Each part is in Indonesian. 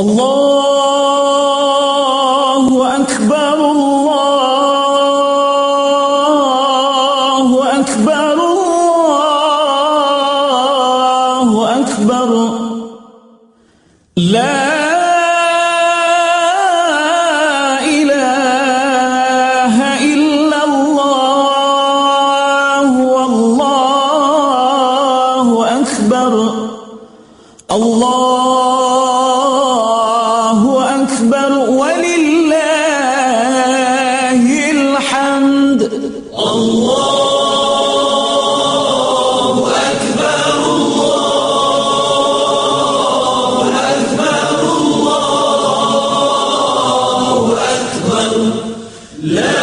Allahu Akbar, Allahu Akbar, Allahu Akbar. La ilaha illallah, wallahu akbar. Allahu akbar walillahil hamd. Allahu akbar, Allahu akbar, Allahu akbar. La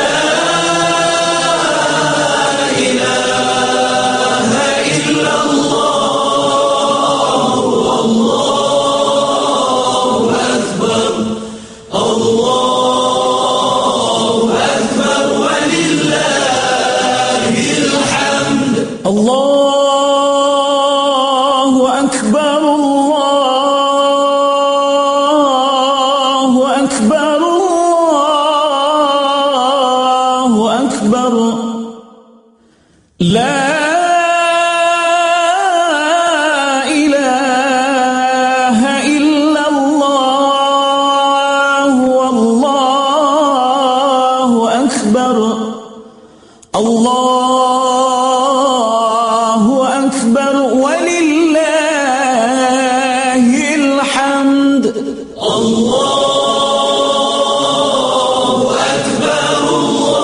ilaha illallah, wallahu akbar. Allahu akbar walillahil hamd. Allahu akbar, Allahu akbar, Allahu akbar. La ilaha illallah, wallahu akbar. Allahu akbar walillahil hamd. Allahu akbar, Allahu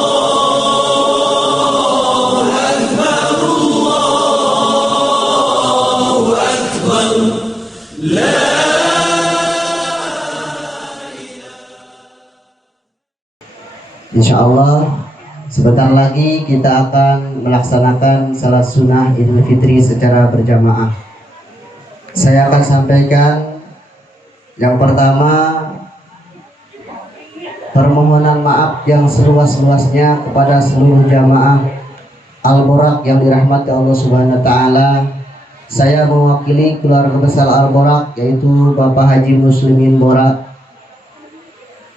akbar, Allahu akbar. La Insyaallah sebentar lagi kita akan melaksanakan salat sunnah Idul Fitri secara berjamaah. Saya akan sampaikan yang pertama, permohonan maaf yang seluas-luasnya kepada seluruh jamaah Al-Borak yang dirahmati Allah Subhanahu wa taala. Saya mewakili keluarga besar Al-Borak, yaitu Bapak Haji Muslimin Borak.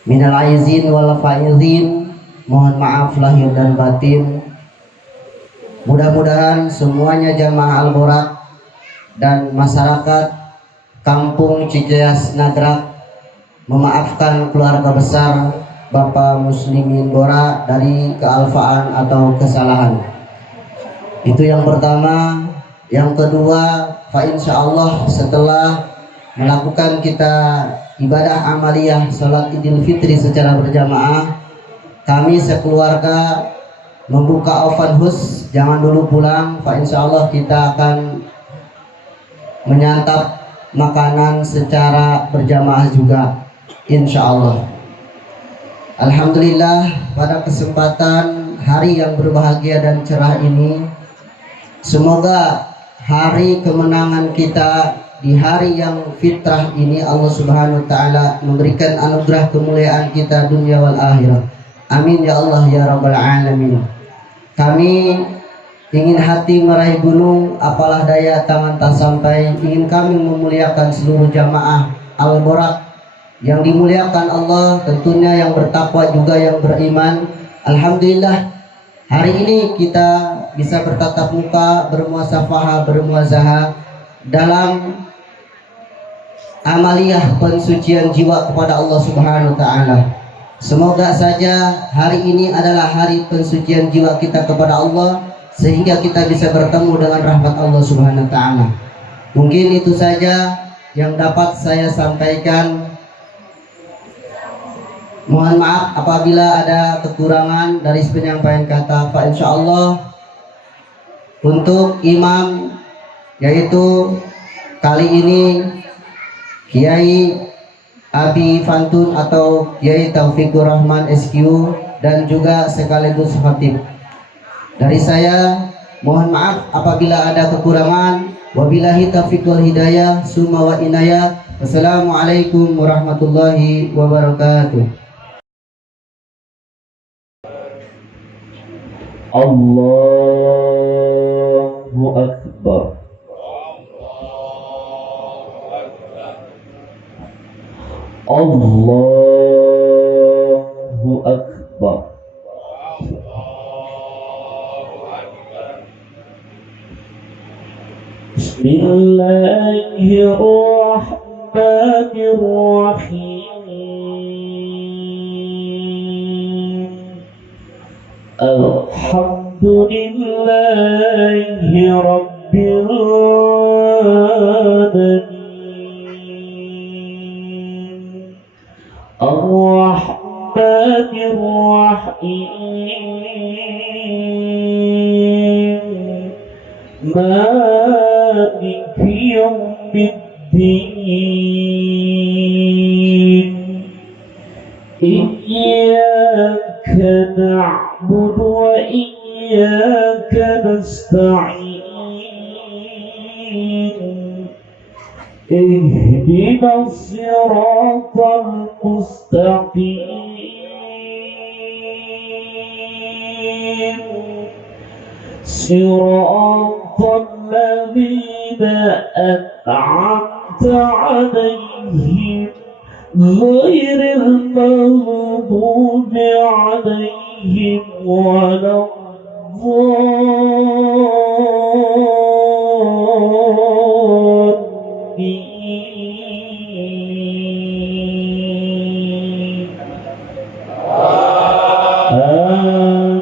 Minal aizin wal faizin, mohon maaf lahir dan batin. Mudah-mudahan semuanya jamaah Al-Borak dan masyarakat Kampung Cicayas Nagrak memaafkan keluarga besar Bapak Muslimin Borak dari kealfaan atau kesalahan. Itu yang pertama. Yang kedua, fa insyaallah setelah melakukan kita ibadah amaliyah salat Idul Fitri secara berjamaah, kami sekeluarga membuka oven khusus, jangan dulu pulang. Fa insyaallah kita akan menyantap makanan secara berjamaah juga, insyaallah. Alhamdulillah, pada kesempatan hari yang berbahagia dan cerah ini, semoga hari kemenangan kita di hari yang fitrah ini Allah Subhanahu wa taala memberikan anugerah kemuliaan kita dunia wal akhirah. Amin ya Allah ya rabbal alamin. Kami ingin hati meraih gunung, apalah daya tangan tak sampai. Ingin kami memuliakan seluruh jamaah Al-Borak yang dimuliakan Allah, tentunya yang bertakwa juga yang beriman. Alhamdulillah, hari ini kita bisa bertatap muka, bermuasafahah, bermuazahah dalam amaliyah pensucian jiwa kepada Allah Subhanahu wa taala. Semoga saja hari ini adalah hari pensucian jiwa kita kepada Allah, sehingga kita bisa bertemu dengan rahmat Allah Subhanahu wa taala. Mungkin itu saja yang dapat saya sampaikan. Mohon maaf apabila ada kekurangan dari penyampaian kata. Fa insyaallah untuk imam, yaitu kali ini Kiai Abi Fantun atau Kiai Taufikur Rahman SQ, dan juga sekaligus khatib. Dari saya mohon maaf apabila ada kekurangan. Wabillahi taufiq wal hidayah, summa wa inayah. Wassalamualaikum warahmatullahi wabarakatuh. Allahu Akbar. Allahu Akbar. Bismillahirrahmanirrahim. Alhamdulillahi Rabbil Alamin. Ar-Rahmanir-Rahim. Maliki yaumiddin. Iyyaka na'budu wa iyyaka nasta'in. Ihdinas siratal mustaqim. Siratal ladzina an'amta 'alaihim ghairil maghdubi 'alaihim waladdallin. Amin.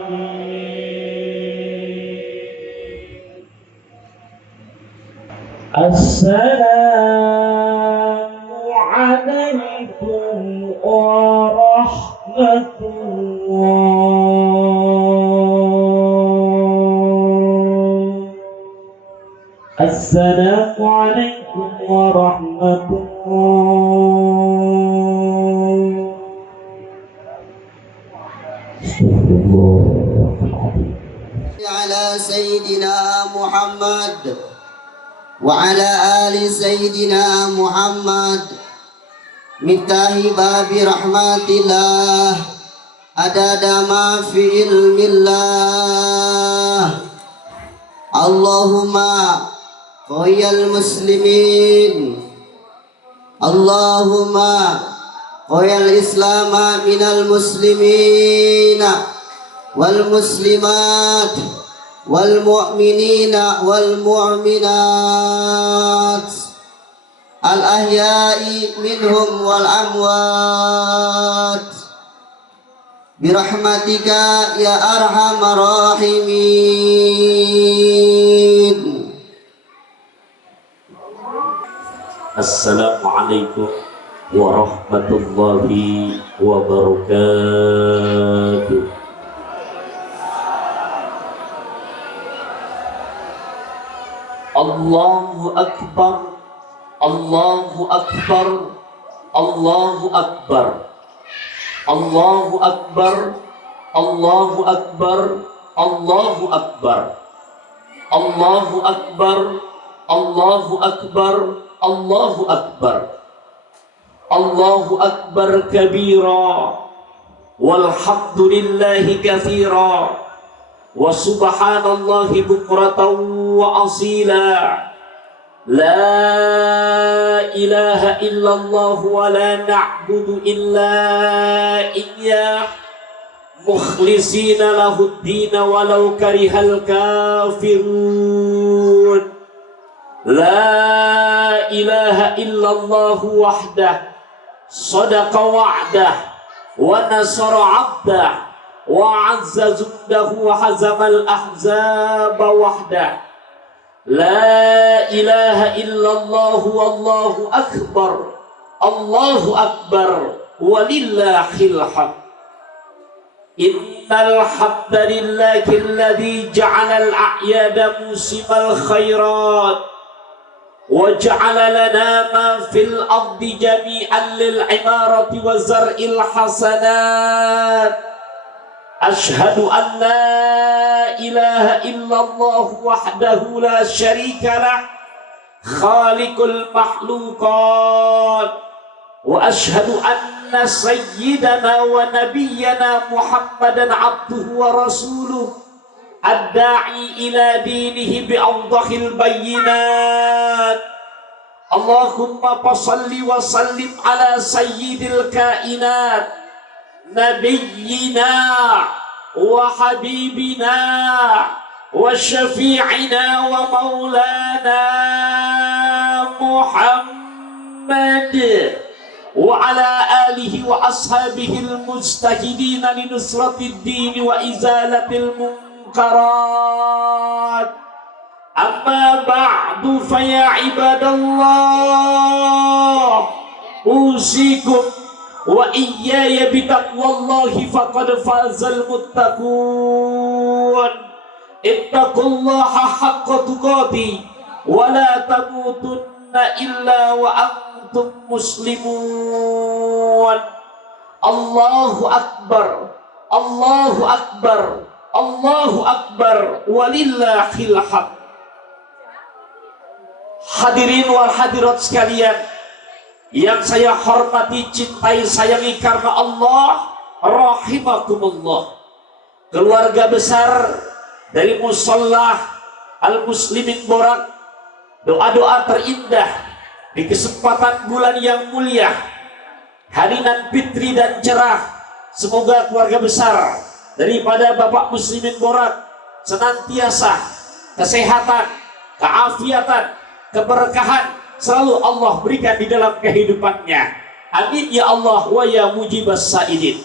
Assalamualaikum warahmatullahi. Assalamualaikum warahmatullahi. Astagfirullahaladzim. على سيدنا محمد وعلى آل سيدنا محمد مفتاح باب رحمة الله عدد ما في علم الله. اللهم قوي المسلمين، اللهم قوي الإسلام من المسلمين والمسلمات والمؤمنين والمؤمنات الأحياء منهم والأموات برحمتك يا أرحم الراحمين. Assalamualaikum warahmatullahi wabarakatuh. Allahu Akbar, Allahu Akbar, Allahu Akbar, Allahu Akbar, Allahu Akbar, Allahu Akbar, Allahu Akbar, Allahu Akbar, Allahu Akbar, Allahu Akbar kabira, walhamdulillahi katsira, wa subhanallahi bukratan wa asila. La ilaha illallah wa la na'budu illa iyyah mukhlisina lahuddin walau karihal kafirun. La ilaha illallah wahdah sadaqa wa'dah wa nasara 'abdah wa 'azza jundahu wa hazamal ahzaba wahdah. La ilaha illallah wallahu akbar, Allahu akbar, walillahil hamd. Innal hamdalillahi alladhi ja'ala al-a'yada musimal khairat wa ja'ala lana ma fil ardi jami'an lil imarati wa zar'il hasanat. Ashhadu an la ilaha illallah wahdahu la syarika lah khaliqul makhluqat wa ashhadu anna sayyidana wa nabiyyana Muhammadan abduhu wa rasuluh ad-da'i ila dinihi bi awdahil bayyinat. Allahumma fassalli wa sallim ala sayyidil kainat nabiyyina wa habibina wa syafi'ina wa maulana Muhammad wa ala alihi wa ashabihi al-mujtahidina li nusratid din wa izalatil munkarat. Amma ba'du fa ya ibadallah, usikum wa iyaya bitaqwallahi faqad fazal muttaqun. Ittaqullaha haqqa tuqatih wa la tamutunna illa wa antum muslimun. Allahu akbar, Allahu akbar, Allahu akbar, walillahil hamd. Hadirin wal hadirat sekalian yang saya hormati, cintai, sayangi karena Allah, rahimakumullah. Keluarga besar dari Musholla Al-Muslimin Borak, doa-doa terindah di kesempatan bulan yang mulia, hari nan fitri dan cerah. Semoga keluarga besar daripada Bapak Muslimin Borak senantiasa kesehatan, keafiatan, keberkahan selalu Allah berikan di dalam kehidupannya. Amin ya Allah wa ya mujibas sa'idin.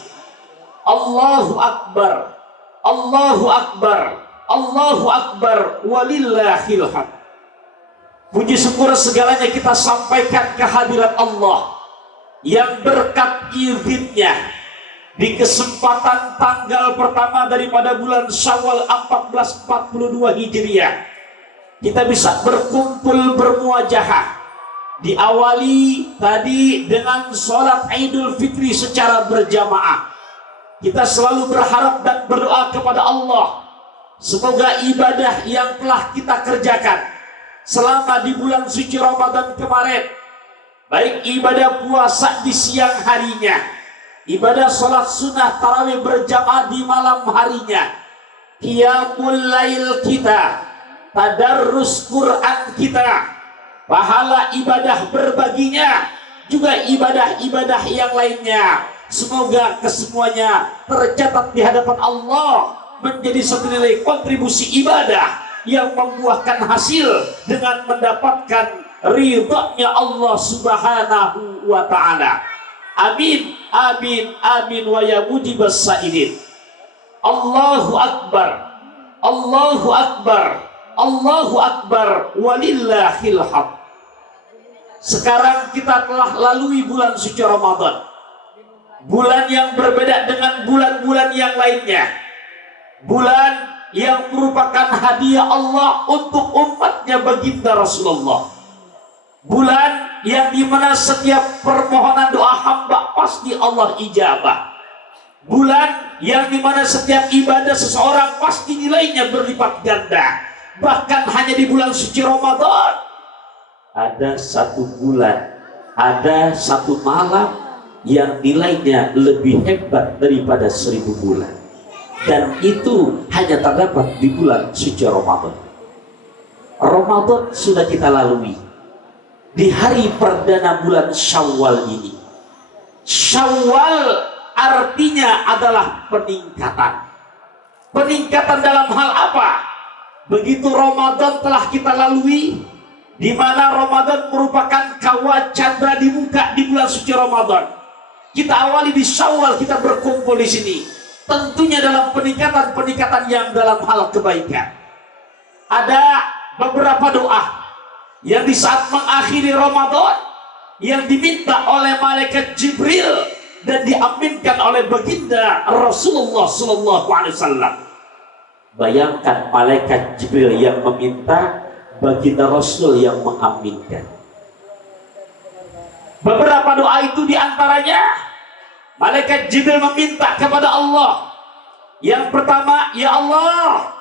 Allahu akbar, Allahu akbar, Allahu akbar, walillahil hamd. Puji syukur segalanya kita sampaikan kehadirat Allah yang berkat izinnya di kesempatan tanggal pertama daripada bulan Syawal 1442 Hijriah kita bisa berkumpul bermuajahah. Diawali tadi dengan sholat Idul Fitri secara berjamaah. Kita selalu berharap dan berdoa kepada Allah, semoga ibadah yang telah kita kerjakan selama di bulan suci Ramadan kemarin, baik ibadah puasa di siang harinya, ibadah sholat sunnah tarawih berjamaah di malam harinya, qiyamul lail kita, tadarrus Quran kita, pahala ibadah berbaginya, juga ibadah-ibadah yang lainnya, semoga kesemuanya tercatat di hadapan Allah menjadi satu nilai kontribusi ibadah yang membuahkan hasil dengan mendapatkan ridha-Nya Allah Subhanahu wa ta'ala. Amin, amin, amin wa ya mujibas sa'idin. Allahu akbar, Allahu akbar, Allahu akbar, walillahil hamd. Sekarang kita telah lalui bulan suci Ramadan, bulan yang berbeda dengan bulan-bulan yang lainnya, bulan yang merupakan hadiah Allah untuk umatnya baginda Rasulullah, bulan yang dimana setiap permohonan doa hamba pasti Allah ijabah, bulan yang dimana setiap ibadah seseorang pasti nilainya berlipat ganda. Bahkan hanya di bulan suci Ramadan ada satu bulan, ada satu malam yang nilainya lebih hebat daripada 1000 bulan, dan itu hanya terdapat di bulan suci Ramadan. Ramadan sudah kita lalui di hari perdana bulan Syawal ini. Syawal artinya adalah peningkatan. Peningkatan dalam hal apa? Begitu Ramadan telah kita lalui, di mana Ramadan merupakan kawah candra di muka di bulan suci Ramadan. Kita awali di Syawal, kita berkumpul di sini. Tentunya dalam peningkatan-peningkatan yang dalam hal kebaikan. Ada beberapa doa yang di saat mengakhiri Ramadan yang diminta oleh malaikat Jibril dan diaminkan oleh baginda Rasulullah SAW. Bayangkan malaikat Jibril yang meminta, baginda Rasul yang mengaminkan. Beberapa doa itu diantaranya malaikat Jibril meminta kepada Allah. Yang pertama, ya Allah,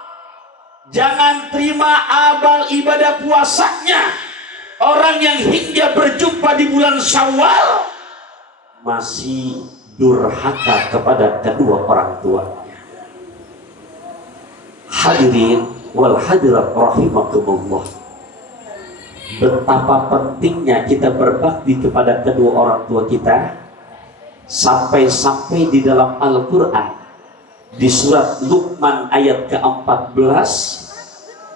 jangan terima amal ibadah puasanya orang yang hingga berjumpa di bulan Syawal masih durhaka kepada kedua orang tuanya. Hadirin wal hadirat rahimakumullah. betapa pentingnya kita berbakti kepada kedua orang tua kita, sampai-sampai di dalam Al-Quran di surat Luqman ayat ke-14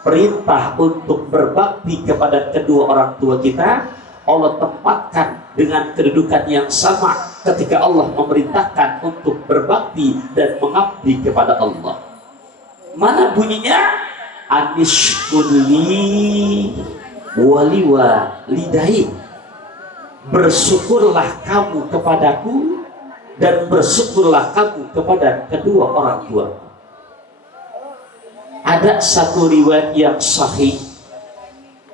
perintah untuk berbakti kepada kedua orang tua kita Allah tempatkan dengan kedudukan yang sama ketika Allah memerintahkan untuk berbakti dan mengabdi kepada Allah. Mana bunyinya? Anishkurli waliwa lidai, bersyukurlah kamu kepadaku dan bersyukurlah kamu kepada kedua orang tua. Ada satu riwayat yang sahih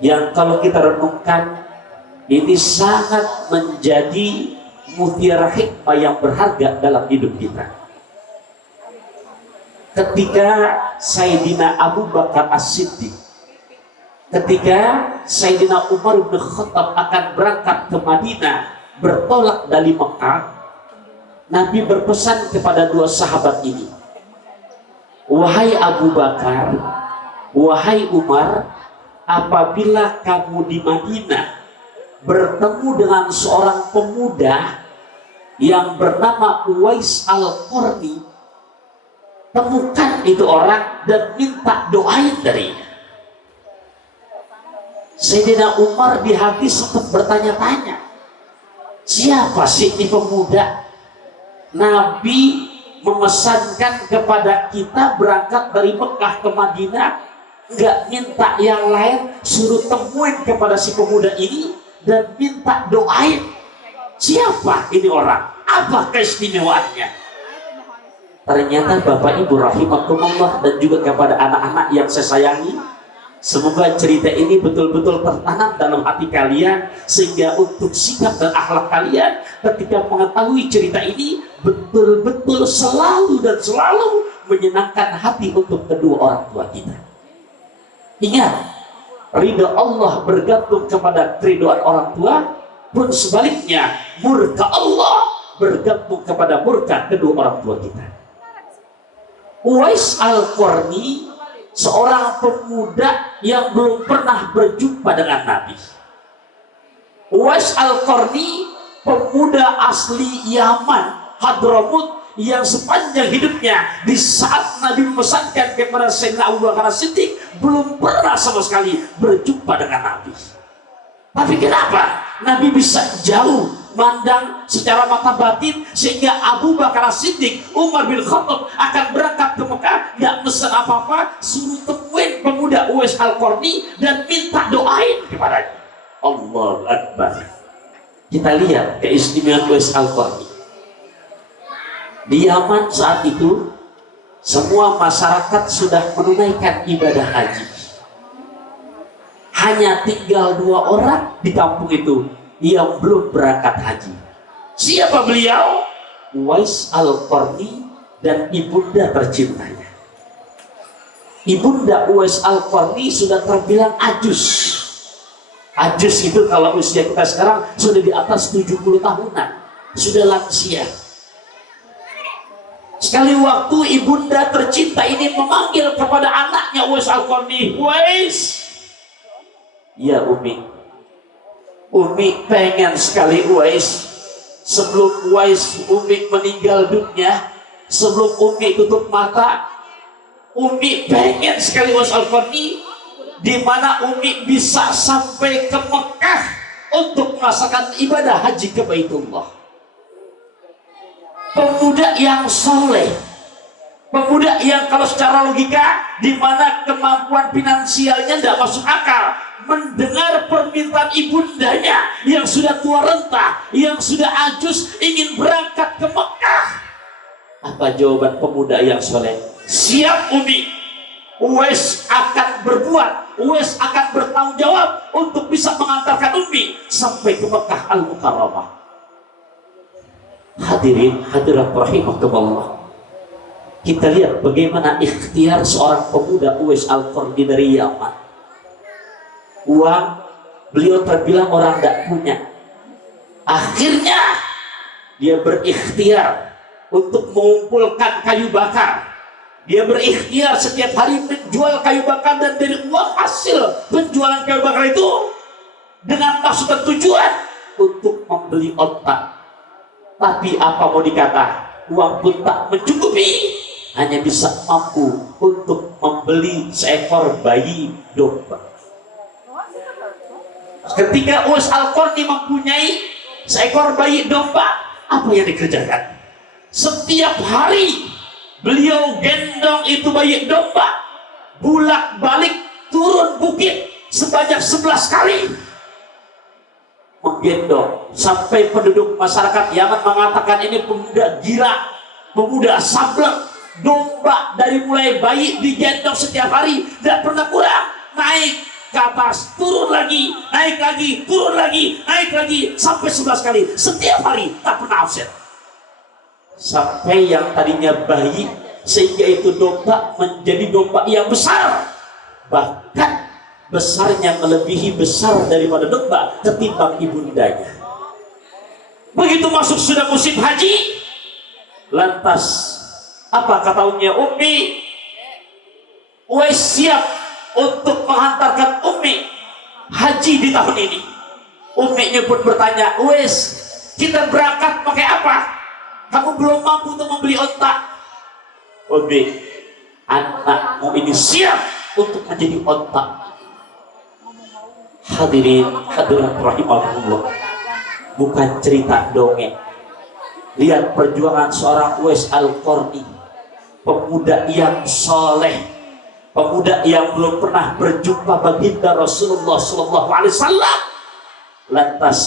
yang kalau kita renungkan ini sangat menjadi mutiara hikmah yang berharga dalam hidup kita. Ketika Sayyidina Abu Bakar As-Siddiq, ketika Sayyidina Umar bin Khattab akan berangkat ke Madinah bertolak dari Mekah, Nabi berpesan kepada dua sahabat ini, wahai Abu Bakar, wahai Umar, apabila kamu di Madinah bertemu dengan seorang pemuda yang bernama Uwais Al-Qarni, temukan itu orang dan minta doain darinya. Sayyidina Umar di hati sempat bertanya-tanya, siapa sih ini pemuda? Nabi memesankan kepada kita berangkat dari Mekah ke Madinah, nggak minta yang lain, suruh temuin kepada si pemuda ini dan minta doain. Siapa ini orang? Apa keistimewaannya? Ternyata Bapak Ibu rahimakumullah dan juga kepada anak-anak yang saya sayangi, semoga cerita ini betul-betul tertanam dalam hati kalian, sehingga untuk sikap dan akhlak kalian ketika mengetahui cerita ini betul-betul selalu dan selalu menyenangkan hati untuk kedua orang tua kita. Ingat, ridha Allah bergantung kepada keridhaan orang tua, pun sebaliknya murka Allah bergantung kepada murka kedua orang tua kita. Uwais Al-Qarni seorang pemuda yang belum pernah berjumpa dengan Nabi. Uwais Al-Qarni pemuda asli Yaman, Hadramut, yang sepanjang hidupnya di saat Nabi memesankan kepada Sayyidina Abu Bakar As-Siddiq belum pernah sama sekali berjumpa dengan Nabi. Tapi kenapa Nabi bisa jauh mandang secara mata batin sehingga Abu Bakar As-Siddiq, Umar bin Khattab akan berangkat ke Mekah, nggak mesen apa-apa, suruh temuin pemuda Uwais Al-Qarni dan minta doain kepadanya. Allahu Akbar. Kita lihat keistimewaan Uwais Al-Qarni. Di Yaman saat itu semua masyarakat sudah menunaikan ibadah haji. Hanya tinggal 2 orang di kampung itu yang belum berangkat haji. Siapa beliau? Uwais Al-Qarni dan ibunda tercintanya. Ibunda Uwais Al-Qarni sudah terbilang ajus. Ajus itu kalau usia kita sekarang sudah di atas 70 tahunan, sudah lansia. Sekali waktu ibunda tercinta ini memanggil kepada anaknya Uwais Al-Qarni, Uwais, ya Umi, Umi pengen sekali Uwais, sebelum Uwais Umi meninggal dunia, sebelum Umi tutup mata, Umi pengen sekali Uwais Al-Qarni, di mana Umi bisa sampai ke Mekah untuk melaksanakan ibadah haji ke Baitullah. Pemuda yang soleh, pemuda yang kalau secara logika di mana kemampuan finansialnya tidak masuk akal, mendengar permintaan ibundanya yang sudah tua renta, yang sudah ajus, ingin berangkat ke Mekah. Apa jawaban pemuda yang soleh? Siap Umi, Uwais akan berbuat, Uwais akan bertanggung jawab untuk bisa mengantarkan Umi sampai ke Mekah Al-Mukarramah. Hadirin hadirat rahimakumullah, kita lihat bagaimana ikhtiar seorang pemuda Uwais Al-Qarni dari Yaman. Uang beliau terbilang orang tidak punya, akhirnya dia berikhtiar untuk mengumpulkan kayu bakar. Dia berikhtiar setiap hari menjual kayu bakar, dan dari uang hasil penjualan kayu bakar itu dengan maksud dan tujuan untuk membeli onta. Tapi apa mau dikata, uang pun tak mencukupi, hanya bisa mampu untuk membeli seekor bayi domba. Ketika Uwais Al-Qarni mempunyai seekor bayi domba, apa yang dikerjakan? Setiap hari beliau gendong itu bayi domba, bolak-balik turun bukit sebanyak 11 kali menggendong, sampai penduduk masyarakat Yaman mengatakan ini pemuda gila, pemuda sableng. Domba dari mulai bayi digendong setiap hari, tidak pernah kurang, naik ke atas, turun lagi, naik lagi, turun lagi, naik lagi, sampai 11 kali setiap hari, tak pernah absen. Sampai yang tadinya bayi, sehingga itu domba menjadi domba yang besar, bahkan besarnya melebihi besar daripada domba ketimbang ibundanya. Begitu masuk sudah musim haji, lantas apa kata Ummi? Uwais siap untuk menghantarkan Ummi haji di tahun ini. Umminya pun bertanya, Uwais, kita berangkat pakai apa? Kamu belum mampu untuk membeli onta. Ummi, anakmu ini siap untuk menjadi onta. Hadirin hadirat rahimahullah, bukan cerita dongeng. Lihat perjuangan seorang Uwais Al-Qarni, pemuda yang soleh, pemuda yang belum pernah berjumpa baginda Rasulullah SAW. Lantas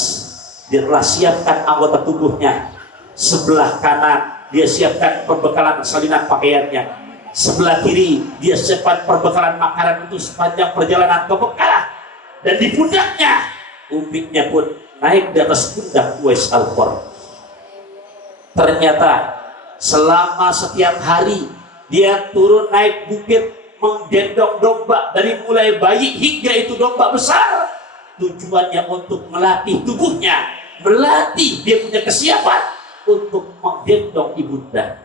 dia telah siapkan anggota tubuhnya. Sebelah kanan dia siapkan perbekalan salinan pakaiannya, sebelah kiri dia siapkan perbekalan makanan untuk sepanjang perjalanan ke Mekah. Dan di pundaknya, Umminya pun naik di atas pundak Uwais Al-Qarni. Ternyata selama setiap hari dia turun naik bukit menggendong domba, dari mulai bayi hingga itu domba besar, tujuannya untuk melatih tubuhnya, melatih dia punya kesiapan untuk menggendong ibunda.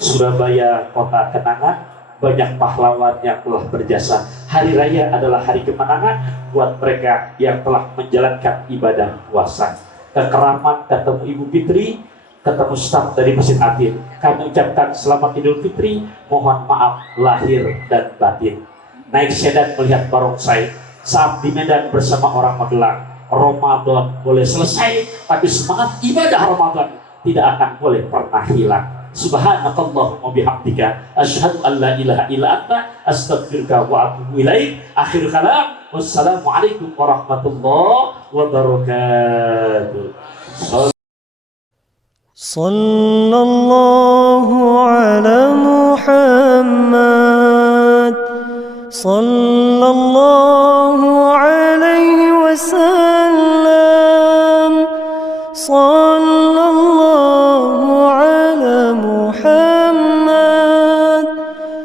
Surabaya kota kenangan, banyak pahlawan yang telah berjasa. Hari raya adalah hari kemenangan buat mereka yang telah menjalankan ibadah puasa. Ke Keramat ketemu Ibu Fitri, ketemu staf dari Masjid Atin, kami ucapkan selamat Idul Fitri, mohon maaf lahir dan batin. Naik sedan melihat barongsai saat di Medan bersama orang Magelang. Ramadan boleh selesai, tapi semangat ibadah Ramadan tidak akan boleh pernah hilang. Subhanakallahumma bihamdika asyhadu an la ilaha illa anta astaghfiruka wa atubu ilaik. Akhir kalam, wassalamualaikum warahmatullahi wabarakatuh. Sallallahu ala Muhammad, sallallahu alaihi wasallam, sallallahu ala Muhammad,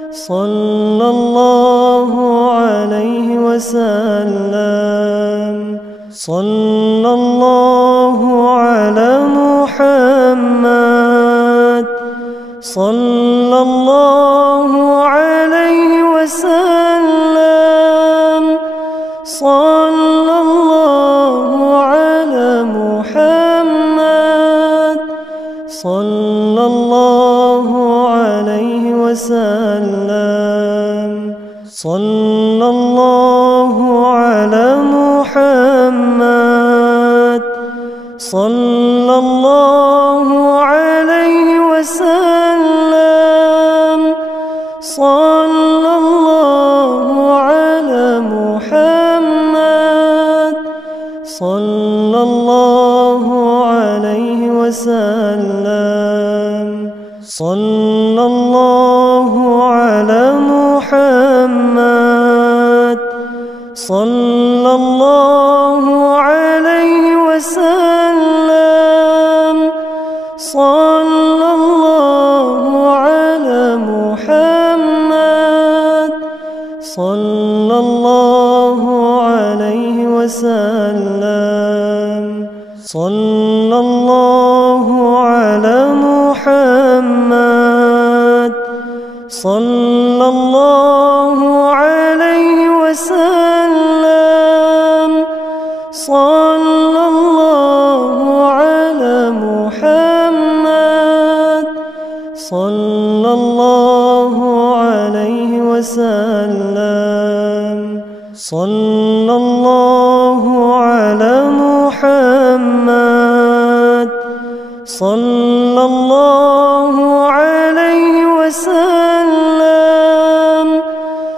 sallallahu alaihi wasallam, sallallahu ala Muhammad, sallallahu alaihi wasallam, sallallahu ala Muhammad, sallallahu alaihi wasallam, sallallahu ala Muhammad, sallallahu alaihi wasallam, sallallahu ala Muhammad, sallallahu alaihi wasallam, sallallahu ala Muhammad, sallallahu alaihi wasallam, sallallahu ala Muhammad, sallallahu alaihi wasallam, sallallahu ala Muhammad, sallallahu alaihi wasallam. صلى الله على محمد صلى الله عليه وسلم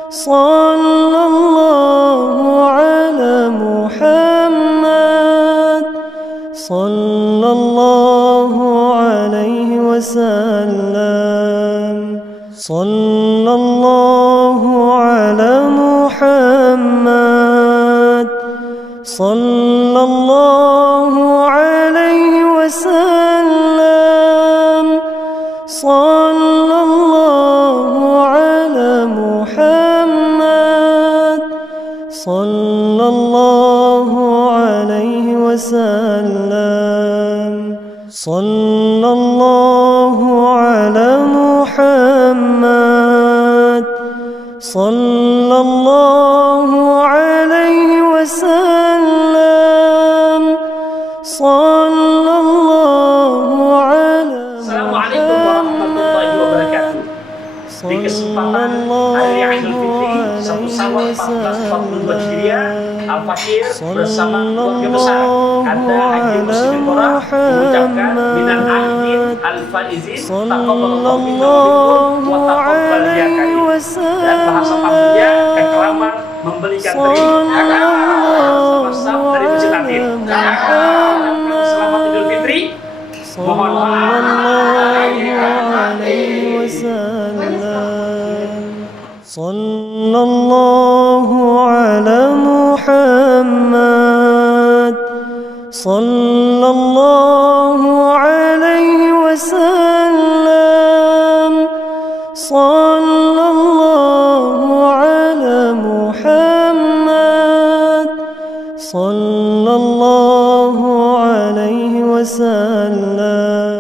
صلى الله على محمد صلى الله عليه وسلم صلى الله على محمد صلى الله عليه وسلم صلى الله على محمد صلى الله عليه وسلم صلى الله على محمد صلى الله عليه وسلم صلى الله على Assalamualaikum warahmatullahi wabarakatuh. Di kesempatan Hari Raya Idul Fitri 1 Syawal 1442 Hijriah, Al-Fakir bersama keluarga besar Anda Haji Muslimin Qora mengucapkan minal aidin al-faizin taqabbalallahu minna wa minkum wa taqabbal ya karim. Dan bahasa pamungnya kekramat membelikan dari sama-sama dari Masjid Nadir. Selamat Idul Fitri. Mohon maaf. صلى الله على محمد صلى الله عليه وسلم صلى الله على محمد صلى الله عليه وسلم